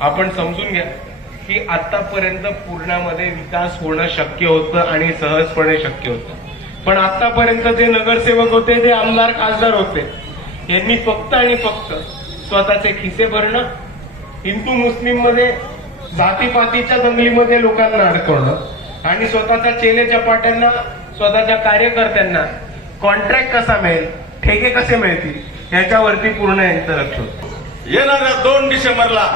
आपण समजून घ्या की आतापर्यंत पूर्णामध्ये विकास होणं शक्य होतं आणि सहजपणे शक्य होतं, पण आतापर्यंत जे नगरसेवक होते ते आमदार खासदार होते, यांनी फक्त आणि फक्त स्वतःचे खिसे भरणं, हिंदू मुस्लिम मध्ये जातीपातीच्या दंगलीमध्ये लोकांना अडकवणं आणि स्वतःच्या चेले चपाट्यांना, स्वतःच्या कार्यकर्त्यांना कॉन्ट्रॅक्ट कसा मिळेल, ठेके कसे मिळतील याच्यावरती पूर्ण यांचं लक्ष होतं. येणाऱ्या 2 डिसेंबरला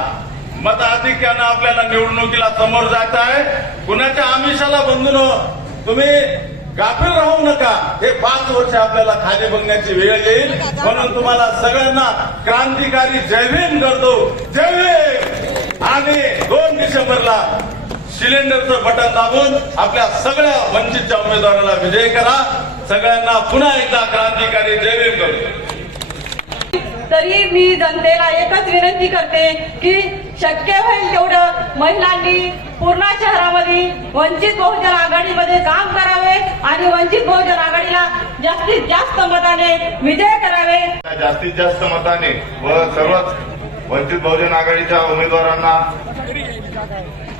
मताधिक्यानं आपल्याला निवडणुकीला समोर जायचं आहे. कुणाच्या आमिषाला बंधून तुम्ही गाफील राहू नका. हे 5 वर्ष आपल्याला खाली बघण्याची वेळ येईल, म्हणून तुम्हाला सगळ्यांना क्रांतिकारी जय भीम करतो. जय भीम. आणि 2 डिसेंबरला सिलेंडरचं बटन दाबून आपल्या सगळ्या वंचितच्या उमेदवाराला विजयी करा. सगळ्यांना पुन्हा एकदा क्रांतिकारी जय भीम करतो. तरी मी जनतेला एकच विनंती करते की शक्य होईल तेवढं महिलांनी पूर्णा शहरामध्ये वंचित बहुजन आघाडीमध्ये काम करावे आणि वंचित बहुजन आघाडीला जास्तीत जास्त मताने विजय करावे. जास्तीत जास्त मताने व सर्वच वंचित बहुजन आघाडीच्या उमेदवारांना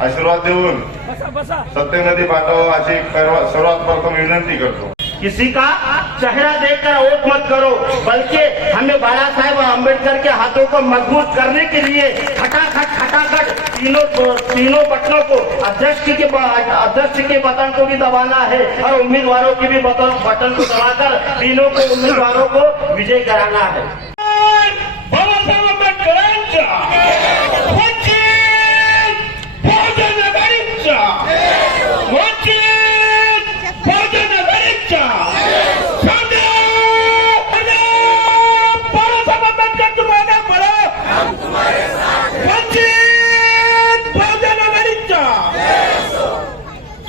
आशीर्वाद देऊन सत्तेमध्ये पाठवावं अशी सर्वात प्रथम विनंती करतो. किसी का चेहरा देखकर वोट मत करो, बल्कि हमें बाला साहेब अम्बेडकर के हाथों को मजबूत करने के लिए खटाखट तीनों बटनों को अध्यक्ष के बटन को भी दबाना है और उम्मीदवारों के भी बटन को दबाकर तीनों को उम्मीदवारों को विजय कराना है.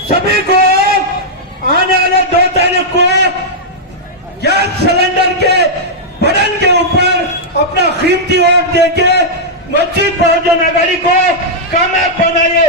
सभी को आने वाले 2 तारीख को गैस सिलेंडर के बटन के ऊपर अपना कीमती वोट देके वंचित बहुजन आघाड़ी को कामयाब बनाइए.